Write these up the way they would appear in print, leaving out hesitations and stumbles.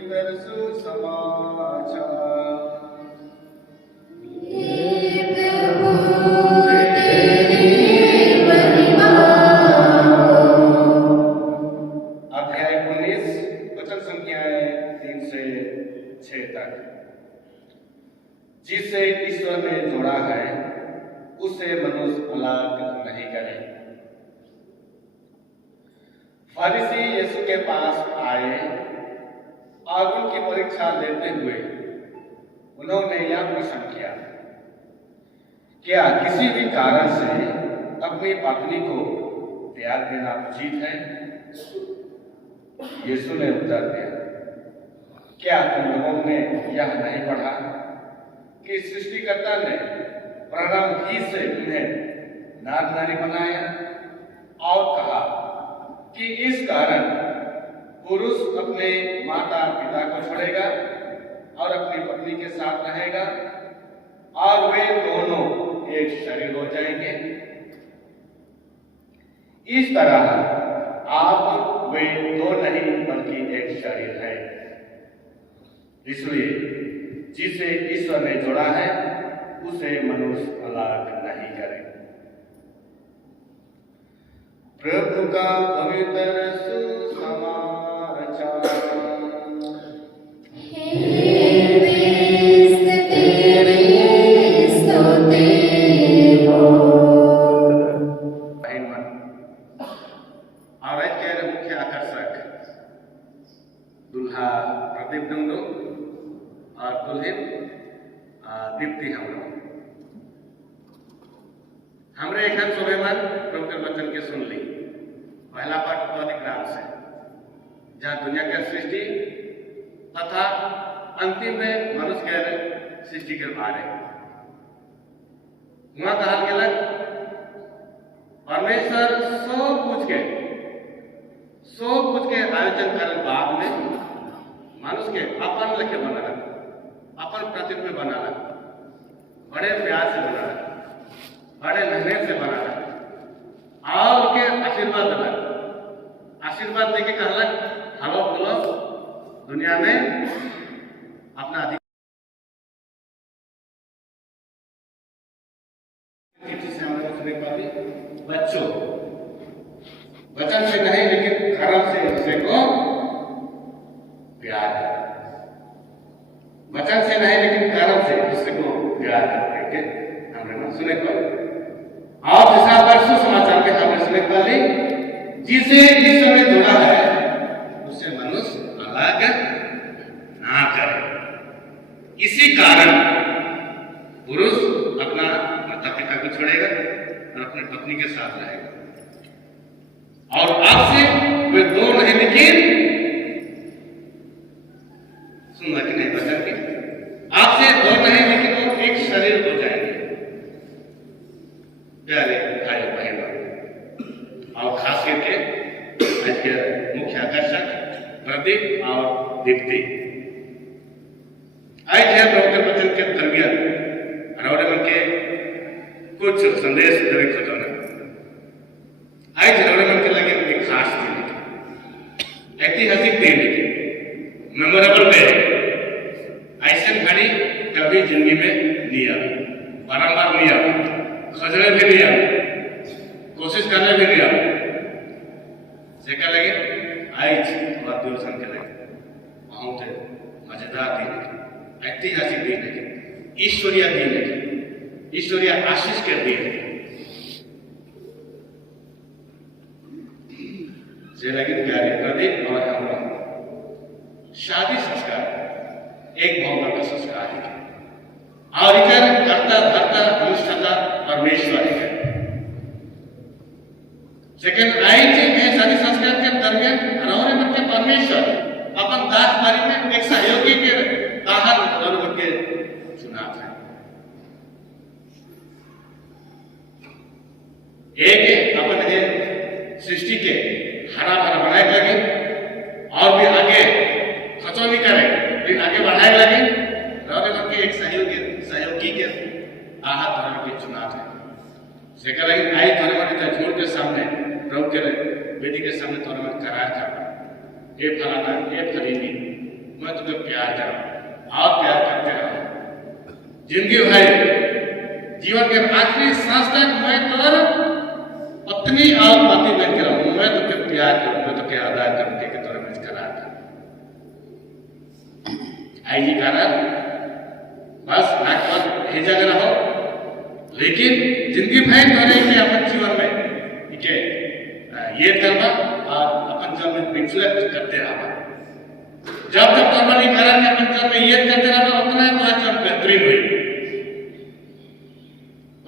पवित्र सुसमाचार। अध्याय 19 वचन संख्याएं 3 से 6 तक। जिसे ईश्वर ने जोड़ा है उसे मनुष्य अलग नहीं करे। फरीसी यीशु के पास आए और उनकी परीक्षा लेते हुए उन्होंने यह प्रश्न किया, क्या किसी भी कारण से अपनी पत्नी को त्याग देना उचित है? यीशु ने उत्तर दिया, क्या तुम लोगों ने यह नहीं पढ़ा कि सृष्टिकर्ता ने प्रारंभ ही से उन्हें नर नारी बनाया और कहा कि इस कारण पुरुष अपने माता पिता को छोड़ेगा और अपनी पत्नी के साथ रहेगा और वे दोनों एक शरीर हो जाएंगे। इस तरह आप वे दो नहीं बल्कि एक शरीर है। इसलिए जिसे ईश्वर ने जोड़ा है उसे मनुष्य अलग नहीं करे। प्रभु का पवित्र सुसमाचार। और आज के मुख्य आकर्षक दूल्हा प्रदीप डंगो और दुल्हन दीप्ति। हमरे एक सुबह प्रभु के वचन के सुन ली। पहला पाठ अधिग्राम से, जहाँ दुनिया का सृष्टि तथा अंतिम में मनुष्य के सृष्टि के बारे वहां कहा गया परमेश्वर सब कुछ के आयोजन कर बाद में मनुष्य के अपन लेखे बनाना, अपन प्रतिरूप में बनाना, बड़े प्यार से बनाना, बड़े मेहनत से बनाना और उनके आशीर्वाद देना। आशीर्वाद देके कहलक हलो बोलो दुनिया में अपना अधिकार। बच्चों वचन से नहीं लेकिन कर्म से दूसरे को प्यार करें। वचन से नहीं लेकिन कर्म से दूसरे को प्यार करके हमने सुने पाए। और दूसरा वर्ष समाचार में हमने सुने पाली, जिसे ईश्वर ने जोड़ा है उसे मनुष्य अलग ना करे। इसी कारण पुरुष अपना माता पिता को छोड़ेगा और अपनी पत्नी के साथ रहेगा और आपसे वे दो नहीं लेकिन सुन कि नहीं बचन की आपसे दो नहीं लेकिन वो एक शरीर हो जाएंगे। प्यारे भाई बहनों, और खास करके आज के मुख्य आकर्षक प्रदीप और दीप्ति। आज है प्रभु के वचन के तरबियत और मन के कुछ संदेश देवे खोजना। आज हमारे मन के लगे एक खास दिन, ऐतिहासिक दिन, मेमोरेबल डे। ऐसे घड़ी कभी जिंदगी में नहीं आई, बारंबार नहीं आई, खोजने भी नहीं आई, कोशिश करने भी नहीं आई। से क्या लगे आज बहुत दूर सन के लगे बहुत मजेदार दिन, ऐतिहासिक दिन है, ईश्वरीय दिन है, ईश्वरीय आशीष के दिन है। लेकिन प्यारे प्रदीप और हमरा शादी संस्कार एक बहुत बड़ा संस्कार है और इधर कर्ता धर्ता अनुष्ठाता परमेश्वर है। सेकंड आई थे शादी संस्कार के दरमियान अनौरे मन के परमेश्वर अपन दास बारी में एक सहयोगी के दाहन अनुभव के चुना था। एक अपन है सृष्टि के हरा भरा बनाए लगे और भी आगे खचौनी करे, लेकिन आगे बढ़ाए लगे मन के एक सहयोगी के आहत धर्म के चुनाव है। सेकर लगे आई धर्म झूठ के सामने प्रभु के वेदी के सामने तो करार करना, ये फलाना ये फरीनी मैं तुझे प्यार करूं और प्यार करते रहो जिंदगी भर जीवन के आखिरी सांस तक मैं तोर पत्नी और पति बन के रहूं मैं तुझे प्यार करूं मैं तुझे अदा करके के तोर में करा आई जी कारण बस नाक हे जगह रहो लेकिन जिंदगी भर तोरे में अपन जीवन में ठीक है ये करना और अपन जीवन में रिफ्लेक्ट करते रहना जब तक कर्म नहीं करेंगे अपन जीवन में ये करते रहना उतना है तुम्हारा जीवन बेहतरीन हुई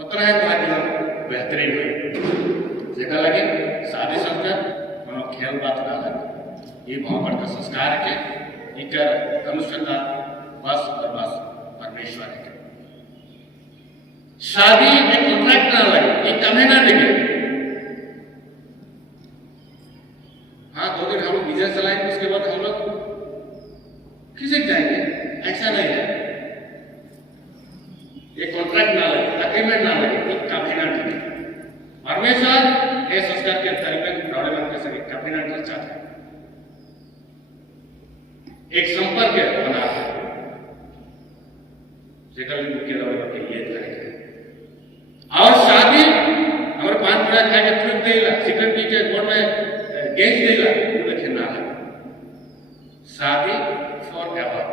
उतना है तुम्हारा जीवन बेहतरीन हुई देखा लगे शादी संस्कार कोनो खेल बात ना लगे ये बहुत बड़ा संस्कार है इकर अनुसंधान बस और बस परमेश्वर है शादी एक कॉन्ट्रैक्ट ना लगे एक कमे ना लगे हाँ 2 दिन हम लोग बिजनेस चलाएंगे उसके बाद हम लोग किसे जाएंगे ऐसा नहीं है एक कॉन्ट्रैक्ट ना लगे अग्रीमेंट ना लगे एक कमे ना लगे परमेश्वर ये संस्कार के तरीके रौड़े मन के सभी कमे ना चाहते हैं एक संपर्क बना है जेकर के रौड़े के ये करेंगे और शादी हमारे पान पूरा खाए के तुरंत देगा सिगरेट पी के गोड़ में गैस देगा वो खेलना है शादी फॉर एवर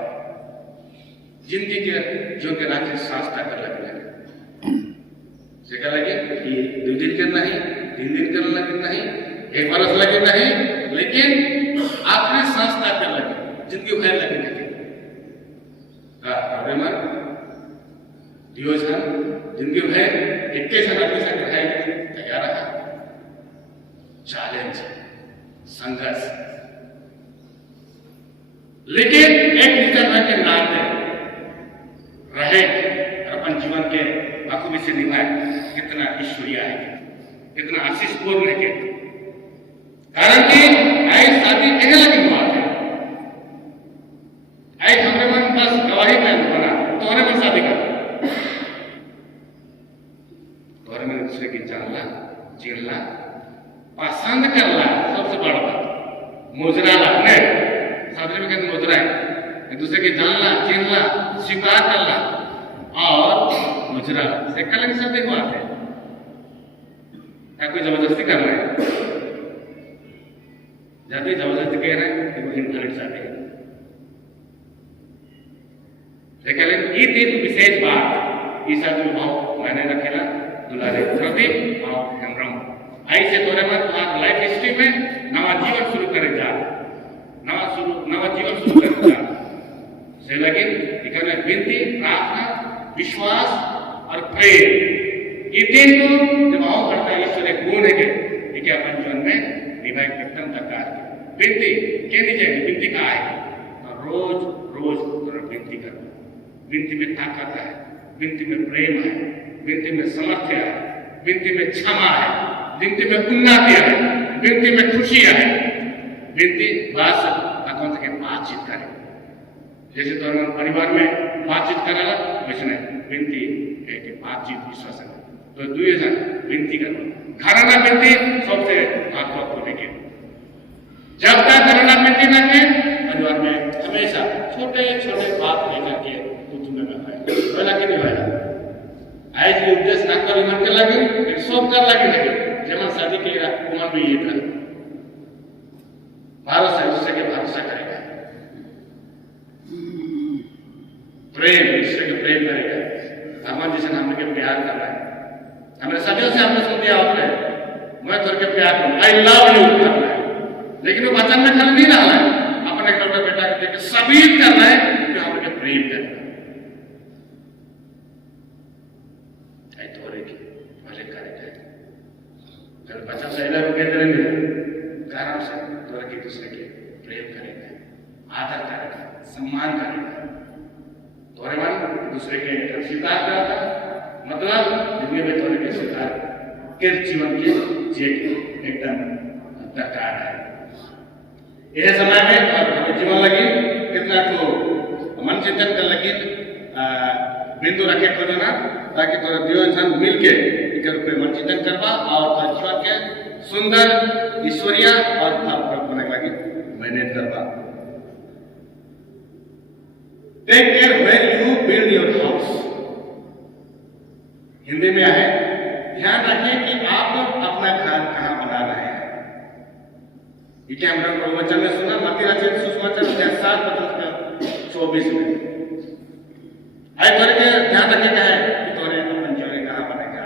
जिंदगी के जो के रात सांस तक लगने जगह लगे कि 2 दिन करना है 3 दिन करना लगे नहीं 1 बरस लगे नहीं लेकिन आखिरी सांस तक लगे जिंदगी भर लगे मन दियोजन जिंदगी भर 21 आदमी से रहे तैयार रहा चैलेंज संघर्ष लेकिन एक दूसरे के नाते रहे अपन जीवन के बखूबी से निभाए कितना ईश्वरीय है कितना आशीषपूर्ण है कारण कि आई शादी कहे लगी बात है आई हमारे मन बस गवाही में बना तोरे में शादी कर तोरे में दूसरे की जानना जीना पसंद करना सबसे बड़ा बात मुजराना नहीं शादी में कहते मुजरा है एक दूसरे की जानना चिनना स्वीकार करना और मुजरा से कल शादी को आते क्या कोई जबरदस्ती कर रहे हैं जाती जबरदस्ती कह रहे हैं कि वो इनवैलिड शादी है लेकिन ये 3 विशेष बात इस आदमी भाव मैंने रखेला दुलारे प्रदीप और हेमरम ऐसे तोरे में तुम्हारा लाइफ हिस्ट्री में नवा जीवन शुरू करे जा नवा जीवन शुरू करे जा से लेकिन इकने विनती प्रार्थना विश्वास और प्रेम ये 3 को जब आओ करता है ईश्वर एक गुण है कि अपन जीवन में निभाए एकदम तकार विनती कहनी चाहिए विनती का है रोज रोज विनती करो विनती में ताकत है विनती में प्रेम है विनती में सामर्थ्य है विनती में क्षमा है विनती में उन्नति है विनती में खुशी है विनती बस भगवान से बातचीत करें जैसे तो परिवार में बातचीत करेगा वैसे नहीं विनती के बातचीत विश्वास तो 2000 विनती करो घराना विनती सबसे महत्वपूर्ण है जब तक घराना विनती न करें परिवार में हमेशा छोटे छोटे बात लेकर के होला कि नहीं होला आज के उद्देश्य ना कर मन के लगे फिर सब कर लगे जब शादी के उम्र में ये था भरोसा दूसरे के भरोसा करेगा प्रेम दूसरे के प्रेम करेगा भगवान जैसे हम के प्यार कर रहा है हमने सदियों से हमने सुन दिया आपने मैं तुझे के प्यार करूं आई लव यू करना है लेकिन वो वचन में खाली नहीं रहा है अपने लौटे बेटा के देख सबीत कर रहा है जो हमने प्रेम करना बच्चा पहला रुपये करेंगे कारण से तोरा के दूसरे के प्रेम करेंगे आदर करेगा सम्मान करेगा तोरे मन दूसरे के स्वीकार करता मतलब जिंदगी में तोरे के स्वीकार के जीवन के जे एकदम दरकार है यह समय में हमें जीवन लगी कितना तो मन चिंतन कर लगी बिंदु रखे खोजना ताकि तोरा दियो इंसान मिलके मन चिंतन करवा और जीवन के सुंदर ईश्वरीय और फल प्राप्त करने लगी मेहनत करवा take care where you build your house. Hindi में है, ध्यान रखें कि आप अपना घर कहां बना रहे हैं। ये क्या हम लोग प्रवचन में सुना, मत्ती रचित सुसमाचार अध्याय 7 पद 24 में आई तोरे के ध्यान रखे क्या है कि तोरे अपन जीवन कहां बनेगा।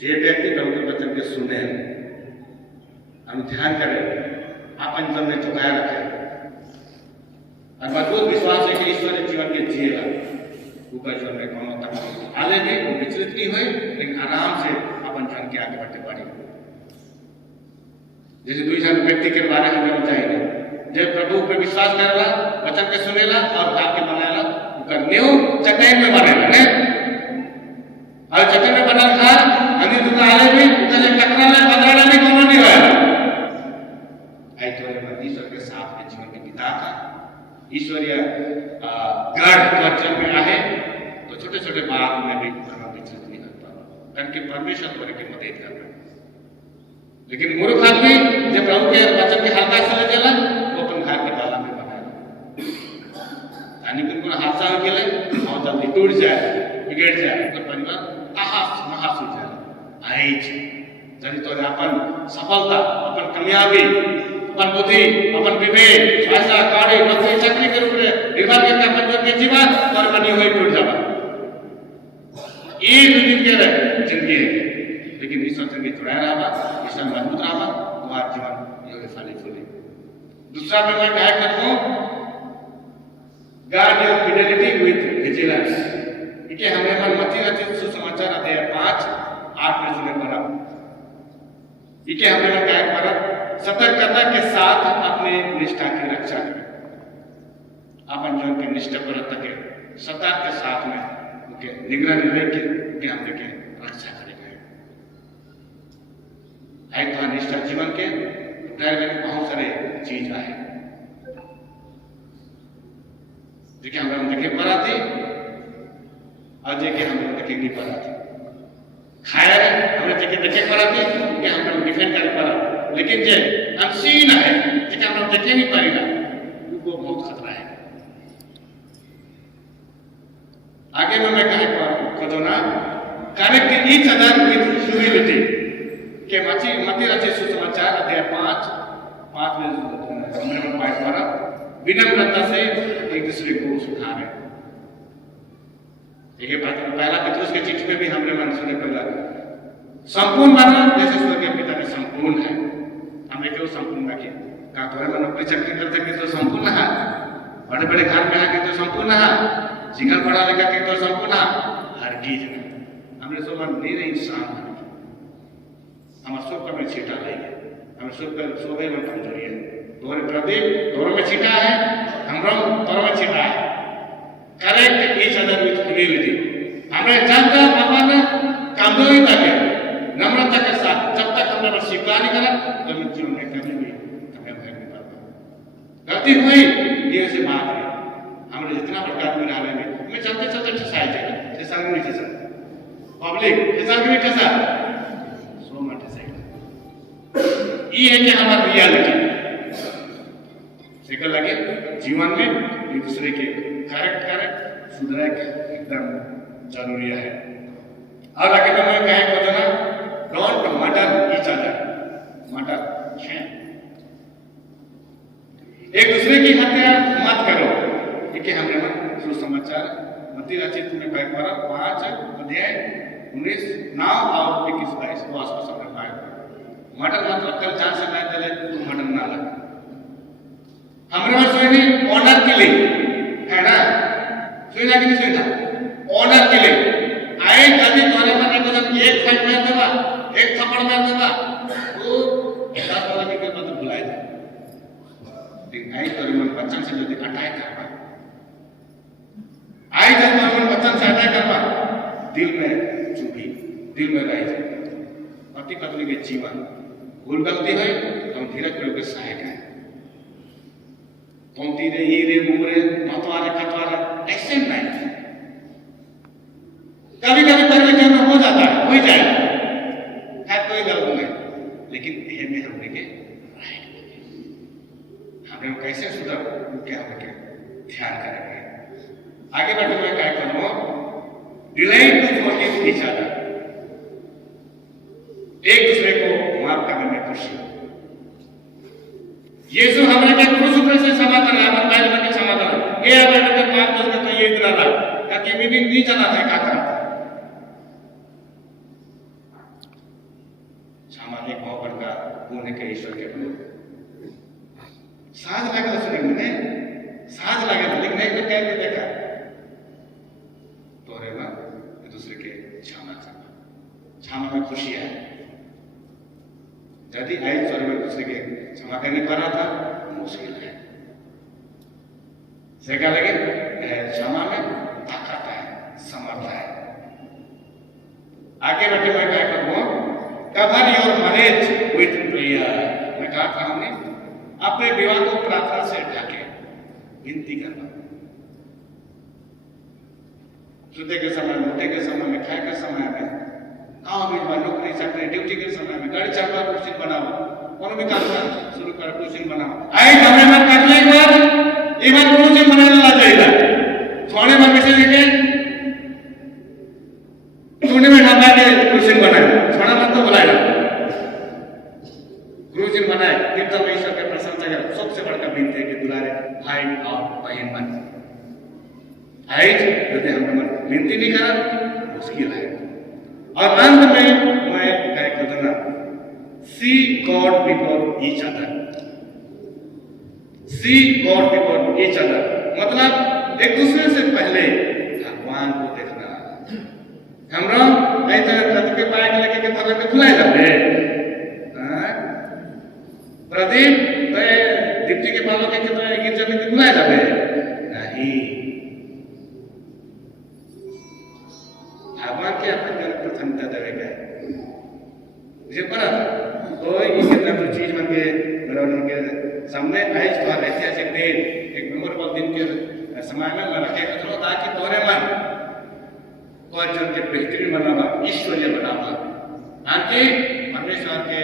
जे व्यक्ति प्रभु के वचन के सुने हम ध्यान करें, अपन जब में चुकाया रखे और मजबूत विश्वास है कि ईश्वर जीवन के जिएगा, ऊपर जीवन में कोनो तक आगे भी वो विचलित नहीं हुए, लेकिन आराम से अपन जीवन के आगे बढ़ते बढ़े। जैसे दुई जन व्यक्ति के बारे में हम चाहिए जब प्रभु पर विश्वास करेला, वचन के सुनेला और भाग के बनाएला, उनका न्यू चट्टान में बनेला ने और चट्टान में बनल घर अन्य दुख आले भी उतने टकराले बदलाले भी कोनो नहीं होएला। आई तो ईश्वर के साथ में जीवन के बिता का ईश्वरीय गाढ़ वचन में आहे तो छोटे छोटे बात में भी हम विचलित नहीं करता, कारण कि परमेश्वर तोरे की मदद करना। लेकिन मूर्ख आदमी जब प्रभु के वचन के हल्का से ले जाला वो अपन घर के ताला में बनाएगा, यानी कि कोनो हादसा हो गेले बहुत जल्दी टूट जाए, बिगड़ जाए, तो परिवार तहस हो जाए। आई जब तो अपन सफलता, अपन कामयाबी, अपन बुद्धि, अपन विवेक, पैसा कौड़ी, नौकरी चाकरी के रूप में निर्भर करके अपन के जीवन और बनी हुई टूट जावा। ये दिन के जिंदगी है, लेकिन ईश्वर संगे जुड़ा रहा, ईश्वर मजबूत रहा, तुम्हारा जीवन योग्य फली फूले। दूसरा में मैं क्या करता हूँ, guard your Fidelity with vigilance. देखिए हमें मत्ती रचित सुसमाचार अध्याय 5:8 में सुने पड़ा। देखिए हमें क्या पड़ा, सतर्कता के साथ अपने निष्ठा की रक्षा करें। अपन जो उनके निष्ठा पर तके सतर्क के साथ में उनके निगरानी लेके उनके हमने के रक्षा करेंगे। आई तो निष्ठा जीवन के में बहुत सारे चीज आए, देखिए हम देखे पड़ा थी और देखे हम देखे नहीं पड़ा थी, खाया हमने देखे पड़ा थी कि हम डिफेंड कर पड़ा, लेकिन जो अनसीन है जिसे हम देखे नहीं पाएगा वो बहुत खतरा है। आगे में मैं कहे खोजो ना, connect each other with humility के मत्ती रचित सुसमाचार अध्याय 5 में हमने पाठ पढ़ा, विनम्रता से एक दूसरे को सुधारे। देखिए पहला पत्रुस के चिट्ठी में भी हमने मन सुने पहला संपूर्ण मानो जैसे स्वर्गीय पिता ने संपूर्ण है, हमें क्यों संपूर्ण रखिए। कहा थोड़ा मैं नौकरी चाकरी कर सके तो संपूर्ण है, बड़े बड़े घर में आके तो संपूर्ण है, सिंगल पढ़ा लिखा के तो संपूर्ण है, हर चीज में हमने सो मन नहीं रही इंसान है, हम सब का में छीटा लेंगे, हम सब का सोबे में कमजोरी है, तोरे प्रदीप तोरे में छीटा है, हमरो तोरे में छीटा है। Correct each other with humility, हमें जानकर अपन कमजोरी तक नम्रता के साथ जब तक हमने स्वीकार नहीं करा तो हम जीवन में कभी भी हमें भय नहीं पाता। गलती हुई ये से बात है, हमने जितना बड़ा आदमी रहा में मैं चलते चलते ठसाए जाए ठसा नहीं ठसा पब्लिक ठसा नहीं ठसा सो मत ठसाए। ये है कि हमारा रियलिटी सेकल लगे जीवन में एक दूसरे के करेक्ट सुधरे एकदम जरूरी है। और आगे तो मैं कहे को जना don't murder each other, murder है एक दूसरे की हत्या मत करो। देखिए हमने सुसमाचार मत्ती रचित में कह पड़ा 5 अध्याय 19 9 और 21 22 को आसपास हमने पाया। मर्डर मतलब कल 4 से मैं चले तो मर्डर ना लगे, हमरे में सुनी ऑर्डर के लिए है ना, सुना कि नहीं सुना ऑर्डर के लिए आए जल्दी तोरे मन को जब एक फाइट में देवा एक थप्पड़ में देवा तो 10 वाला निकल मत बुलाए थे, लेकिन आई तोरे मन बच्चन से जल्दी अटैक करवा, आई जब तोरे मन बच्चन से अटैक करवा दिल में चुभी, दिल में रह जाए। पति पत्नी के जीवन भूल गलती है तो धीरज प्रयोग के सहायक है। तुम तीरे ये रे मुरे मतवारे खतवारे ऐसे नहीं, कभी कभी परिवर्तन हो जाता है, हो जाए है कोई गलत नहीं, लेकिन ये में हम देखे આપણે कैसे सुधर क्या होके ध्यान करेंगे। आगे बढ़ते हुए क्या करो, delight to forgive each other, एक दूसरे को माफ करने में खुशी। यीशु हमने के क्रूस ऊपर से क्षमा कर रहा है, बाइबल में क्षमा कर रहा है। ये अब के पाप दोस्त तो ये इतना रहा ताकि मैं भी नहीं जाना था का करता। क्षमा एक बहुत बड़ा पुण्य के ईश्वर के प्रति साज लगा सुनी मैंने, साज लगा लेकिन एक तो क्या देखा तो रे ना एक दूसरे के क्षमा करना, क्षमा में खुशी है। यदि आई चोरी में दूसरे के क्षमा करने पा रहा था मुश्किल है। से क्या लगे क्षमा में ताकत है, समर्थ है। आगे बढ़ते हुए क्या करूँ, cover your marriage with prayer. मैं कहा था हमने अपने विवाह को प्रार्थना से ढके, विनती करना। सोते के समय, मोटे के समय में, खाए के समय में, गाँव में नौकरी चाकरी ड्यूटी के समय में गाड़ी चालवा कुर्सी बनाओ और भी काम शुरू कर कुर्सी बनाओ। आई हमें मत कर ले बात कुर्सी बनाने ला जाएगा थोड़े में मैसेज लेके तूने में ढाबा के कुर्सी बनाया थोड़ा मत तो बुलाएगा कुर्सी बनाए कीर्तन में ईश्वर के प्रशंसा कर। सबसे बड़का विनती है कि दुलारे भाई और बहन बन आई यदि हमने विनती नहीं करा मुश्किल है। और अंत में मैं क्या कहूँगा, सी गॉड बिफोर ईच अदर, सी गॉड बिफोर ईच अदर मतलब एक दूसरे से पहले भगवान को देखना। हमरा नहीं तो रथ के पाए के लेके के भगवान के खुलाए जाते प्रदीप दीप्ति के पालों के कितना गिरजा में खुलाए जाते नहीं। भगवान के अपने प्रथमता देगा मुझे पता था तो ये कितना तो चीज बन के उनके सामने आई तो ऐतिहासिक दिन एक मेमोरेबल दिन के समय में मैं रखे तो ताकि तोरे मन को जन के बेहतरीन बनावा, ईश्वरीय बनावा, आके परमेश्वर के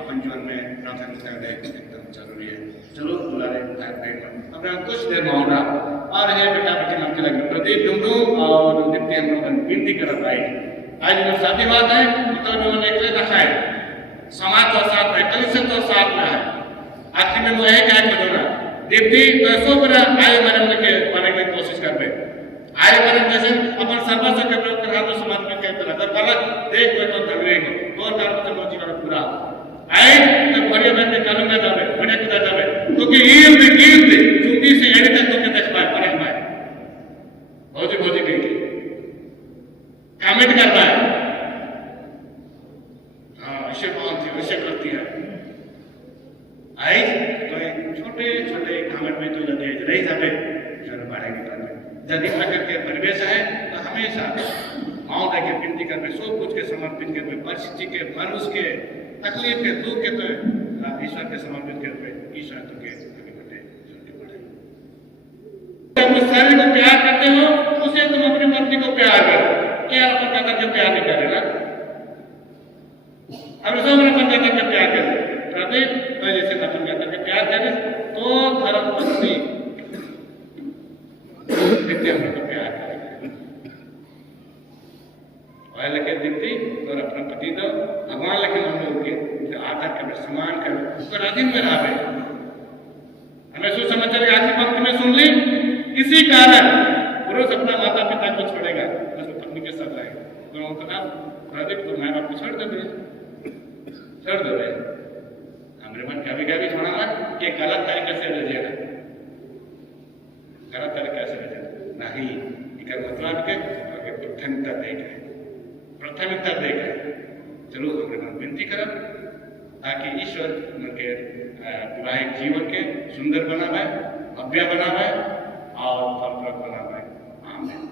अपन जीवन में प्राथमिकता दे एकदम जरूरी है। चलो दुलारे भाई बहन अपने कुछ देर मौना और है बेटा बेटी मन के लगे प्रदीप डुमडू और दीप्ति हम लोग विनती कर भाई आज जो शादी बात है मतलब में मैंने एक रखा है समाज तो साथ में कलिसिया तो साथ में है। आखिर में मैं क्या करूँगा दीप्ति तो सो बड़ा आए मैंने उनके पढ़ने की कोशिश कर रहे आए मैंने जैसे अपन सर्वस्व के प्रयोग कर रहा समाज में क्या तरह अगर गलत देख में तो धमरे को और काम से मोची कर पूरा आए तो बढ़िया बैठे कानून में जावे बढ़िया कुदा जावे क्योंकि ईद चुंगी से एड़ी तक तो के देख पाए परख पाए भौजी भौजी कहेंगे कमेंट कर रहा है हाँ ऐसे बहुत थी वैसे करती है आई तो छोटे छोटे कमेंट में तो जदे रही जावे जरूर बढ़ेगी यदि प्रकृति के परिवेश है तो हमेशा माओ के विनती करने सब कुछ के समर्पित करने परिस्थिति के मनुष्य के तकलीफ के दुख के तो ईश्वर के समर्पित करने ईश्वर तो के कभी घटे जल्दी बढ़े। अपने शरीर को प्यार करते हो उसे तुम अपनी पत्नी को प्यार करो क्या अपन का करके प्यार नहीं करेगा हम सब अपन का करके प्यार करें प्रदीप तो जैसे अपन का करके प्यार करें तो धर्म पत्नी देखते हम तो प्यार करेंगे और लेके दीप्ति और अपना पति दो भगवान लेके हम लोग के आदर कर सम्मान कर उसको अधीन में रहे हमें सोच समझ चले आखिरी पंक्ति में सुन ली इसी कारण पुरुष अपना माता पिता को छोड़ेगा उसको पत्नी के साथ रहेगा तो कहा प्रदीप तो माँ बाप को छोड़ दे हमारे मन कभी कभी छोड़ा मत ये गलत तरीके से रजेगा गलत तरीके से रजेगा नहीं इनका मतलब के प्राथमिकता देगा चलो हमारे मन विनती करें ताकि ईश्वर उनके वैवाहिक जीवन के सुंदर बनावे भव्य बनावे और फलप्रद बनावे आमीन।